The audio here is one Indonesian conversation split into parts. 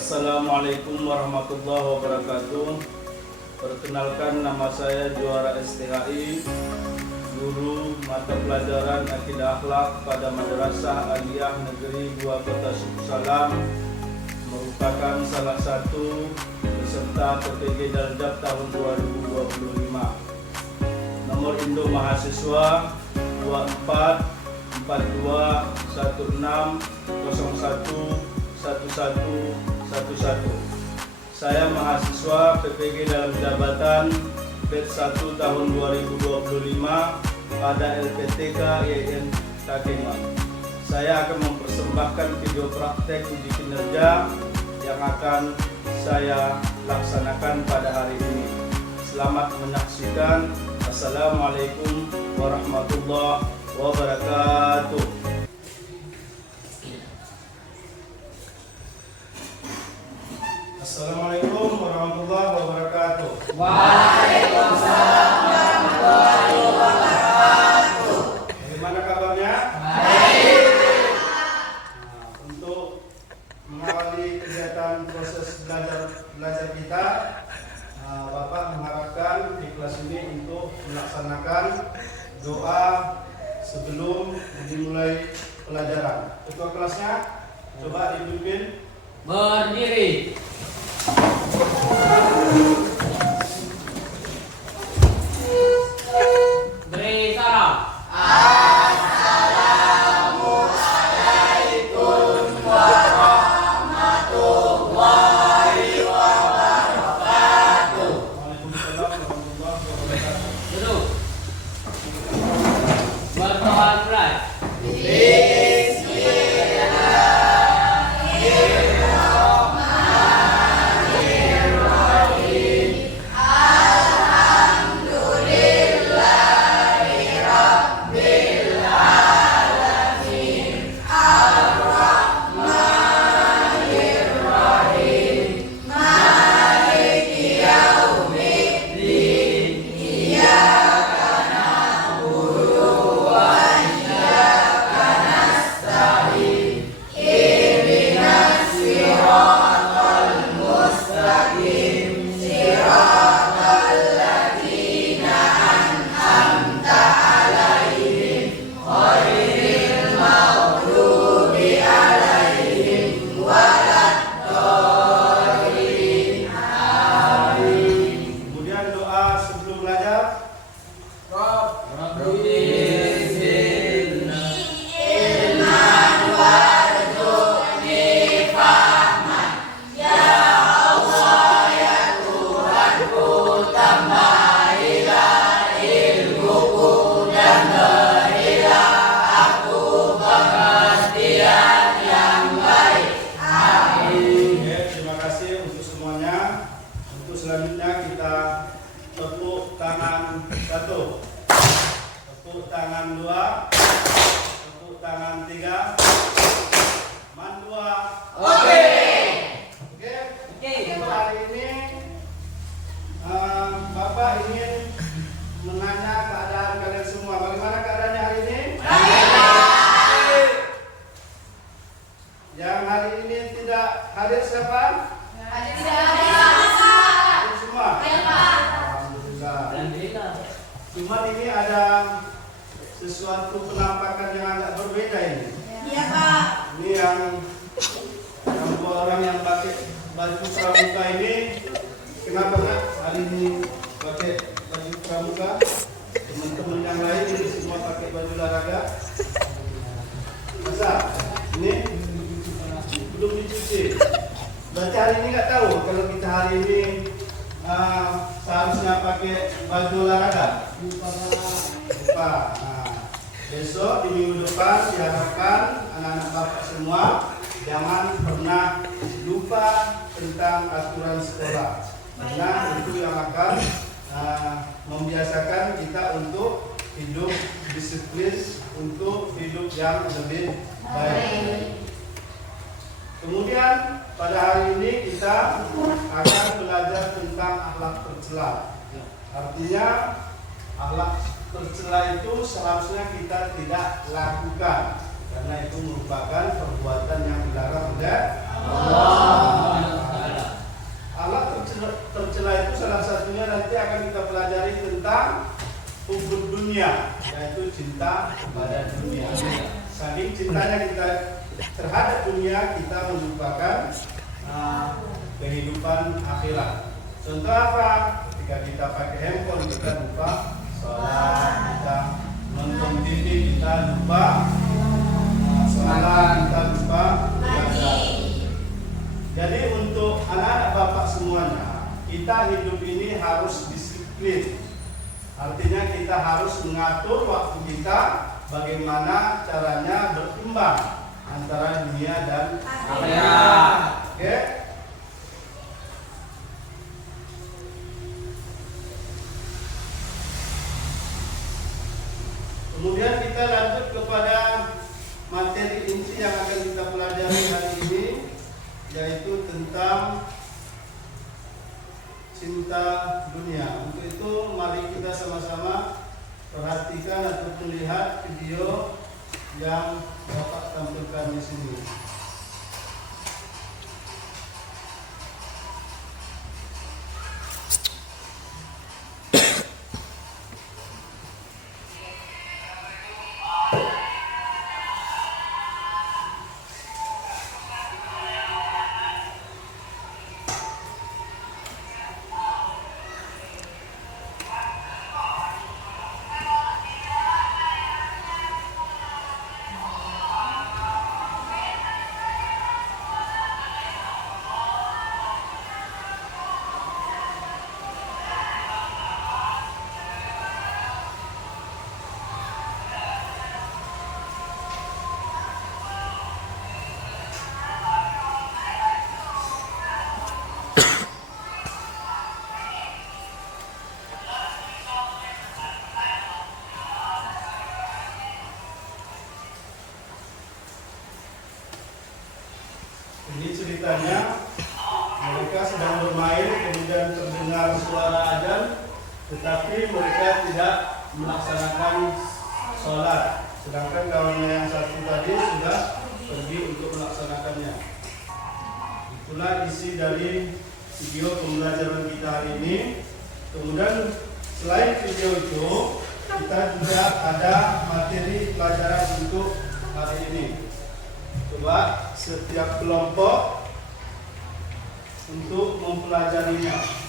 Assalamualaikum warahmatullahi wabarakatuh. Perkenalkan, nama saya Juara STHI, guru mata pelajaran Akidah Akhlak pada Madrasah Aliyah Negeri 2 Kota Suku Salam, merupakan salah satu peserta PPG Daljab tahun 2025. Nomor induk mahasiswa 24 42 16 01 1111. Saya mahasiswa PPG dalam jabatan batch 1 tahun 2025 pada LPTK YN Kakema. Saya akan mempersembahkan video praktek uji kinerja yang akan saya laksanakan pada hari ini. Selamat menyaksikan. Assalamualaikum warahmatullahi wabarakatuh. Assalamualaikum warahmatullahi wabarakatuh. Waalaikumsalam warahmatullahi wabarakatuh. Bagaimana kabarnya? Baik. Untuk mengawali kegiatan proses belajar kita, Bapak mengharapkan di kelas ini untuk melaksanakan doa sebelum dimulai pelajaran. Ketua kelasnya coba dipimpin. Berdiri. Beri salam. Assalamualaikum warahmatullahi wabarakatuh. Waalaikumsalam warahmatullahi wabarakatuh. Duduk. Berdoa mulai. Selanjutnya kita tepuk tangan 1, tepuk tangan 2, tepuk tangan 3, man 2. Oke. Untuk hari ini Bapak ingin menanya keadaan kalian semua. Bagaimana keadaannya hari ini? Baik. Yang hari ini tidak hadir siapa? Semua. Alhamdulillah. Cuma ini ada sesuatu penampakan yang agak berbeda ini. Iya, Pak. Ini yang dua orang yang pakai baju pramuka ini, kenapa Kak hari ini pakai baju pramuka? Teman-teman yang lain ini semua pakai baju olahraga. Masa ini belum dicuci. Berarti hari ini nggak tahu kalau kita hari ini seharusnya pakai baju olahraga. Lupa. Besok di minggu depan diharapkan anak-anak Bapak semua jangan pernah lupa tentang aturan sekolah, karena itu yang akan membiasakan kita untuk hidup disiplin, untuk hidup yang lebih baik. Kemudian pada hari ini kita akan belajar tentang akhlak tercela. Artinya akhlak tercela itu seharusnya kita tidak lakukan, karena itu merupakan perbuatan yang dilarang oleh Allah. cintanya kita terhadap dunia, kita melupakan kehidupan akhirat. Contoh apa? Ketika kita pakai handphone, kita lupa sholat, kita nonton TV, kita lupa sholat, kita lupa ibadah. Jadi untuk anak-anak bapak semuanya, kita hidup ini harus disiplin. Artinya kita harus mengatur waktu kita, bagaimana caranya berimbang antara dunia dan akhirat. Oke? Kemudian kita lanjut kepada materi inti yang akan kita pelajari hari ini, yaitu tentang cinta dunia. Untuk itu mari kita sama-sama perhatikan atau melihat video yang Bapak tampilkan di sini. Ini ceritanya, mereka sedang bermain, kemudian terdengar suara azan, tetapi mereka tidak melaksanakan sholat. Sedangkan kawannya yang satu tadi sudah pergi untuk melaksanakannya. Itulah isi dari video pembelajaran kita hari ini. Kemudian selain video itu, kita juga ada materi pelajaran untuk hari ini. Coba setiap kelompok untuk mempelajarinya.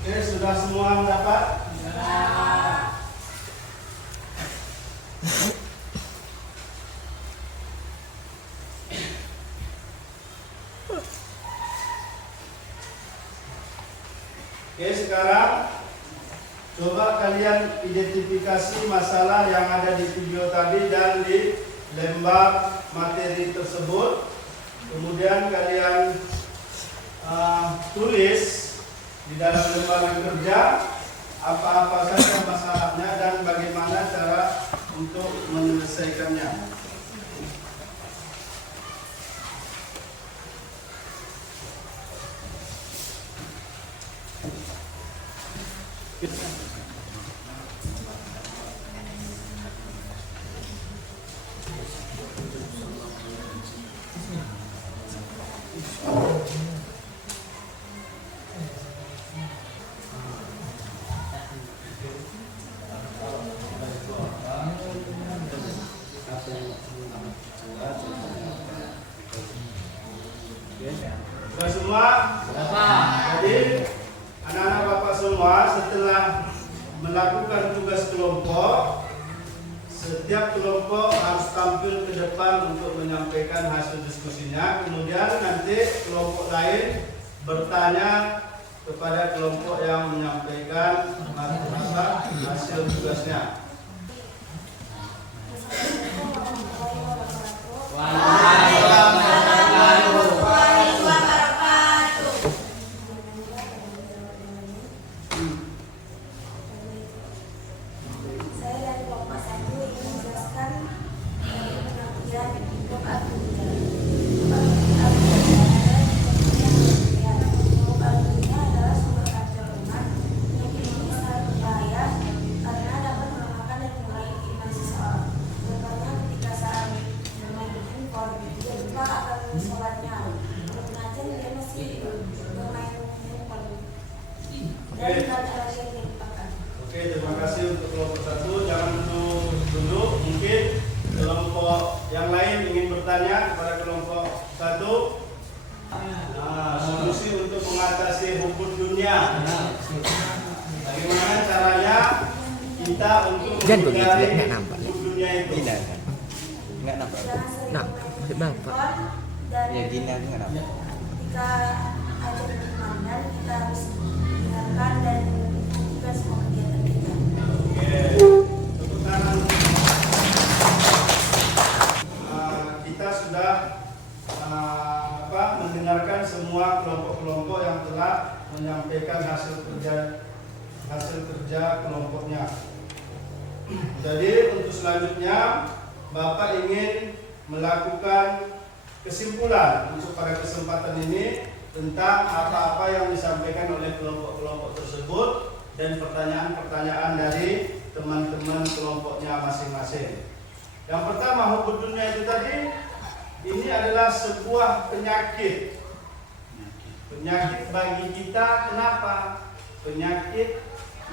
Oke, sudah semua mendapat? Oke, sekarang coba kalian identifikasi masalah yang ada di video tadi dan di lembar materi tersebut. Kemudian kalian tulis di dalam lembaran kerja apa-apa saja masalahnya dan bagaimana cara untuk menyelesaikannya. Sudah semua? Jadi anak-anak bapak semua setelah melakukan tugas kelompok, setiap kelompok harus tampil ke depan untuk menyampaikan hasil diskusinya. Kemudian nanti kelompok lain bertanya kepada kelompok yang menyampaikan hasil tugasnya. Mungkin kelompok yang lain ingin bertanya kepada kelompok satu. Nah, solusi untuk mengatasi hukum dunia. Bagaimana caranya kita untuk menghindari hukum dunia itu? Nggak nampak. Nah, maksud bapak. Ya gini aku nggak nampak. Ketika ada pertemanan, kita harus mendengarkan dan mengikuti semua kegiatan kita. Oke, tepuk tangan. Kita sudah mendengarkan semua kelompok-kelompok yang telah menyampaikan hasil kerja kelompoknya. Jadi untuk selanjutnya Bapak ingin melakukan kesimpulan untuk pada kesempatan ini tentang apa-apa yang disampaikan oleh kelompok-kelompok tersebut dan pertanyaan-pertanyaan dari teman-teman kelompoknya masing-masing. Yang pertama, hukum dunia itu tadi ini adalah sebuah penyakit. Penyakit bagi kita, kenapa? Penyakit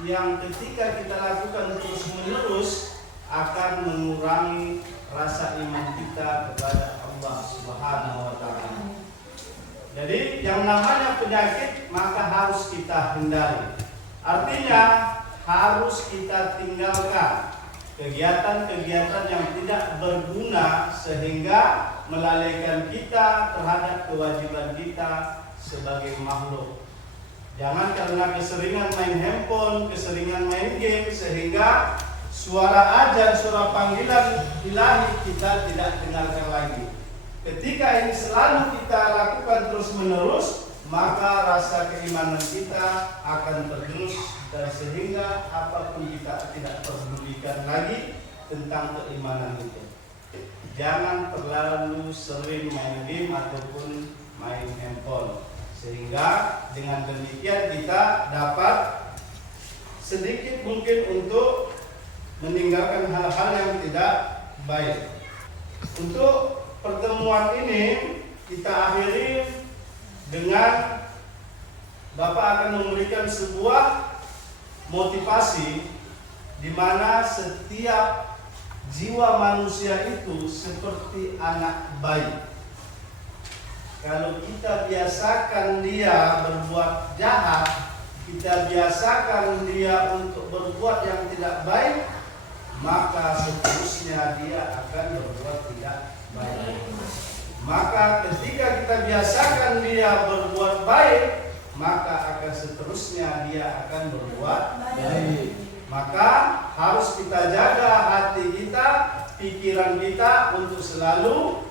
yang ketika kita lakukan terus-menerus akan mengurangi rasa iman kita kepada Allah Subhanahu wa Ta'ala. Jadi yang namanya penyakit maka harus kita hindari. Artinya harus kita tinggalkan kegiatan-kegiatan yang tidak berguna sehingga melalaikan kita terhadap kewajiban kita sebagai makhluk. Jangan karena keseringan main handphone, keseringan main game sehingga suara azan, suara panggilan ilahi kita tidak dengarkan lagi. Ketika ini selalu kita lakukan terus-menerus, maka rasa keimanan kita akan tergerus dan sehingga apapun kita tidak pedulikan lagi tentang keimanan itu. Jangan terlalu sering main game ataupun main handphone, sehingga dengan demikian kita dapat sedikit mungkin untuk meninggalkan hal-hal yang tidak baik. Untuk pertemuan ini kita akhiri dengan Bapak akan memberikan sebuah motivasi di mana setiap jiwa manusia itu seperti anak bayi. Kalau kita biasakan dia berbuat jahat, kita biasakan dia untuk berbuat yang tidak baik, maka seterusnya dia akan berbuat tidak baik. Maka ketika kita biasakan dia berbuat baik, maka akan seterusnya dia akan berbuat baik. Maka harus kita jaga hati kita, pikiran kita untuk selalu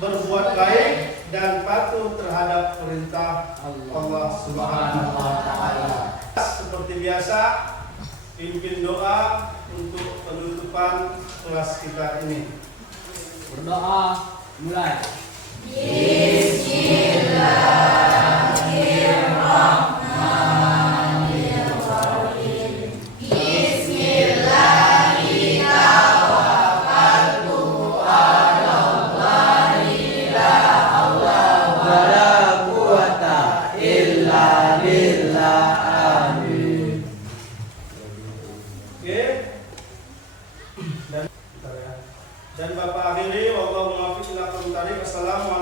berbuat baik dan patuh terhadap perintah Allah Subhanahu wa Ta'ala. Seperti biasa, pimpin doa untuk penutupan kelas kita ini. Berdoa mulai. Dan Bapak akhiri, Allahumma fiqh lakum tarik. Assalamualaikum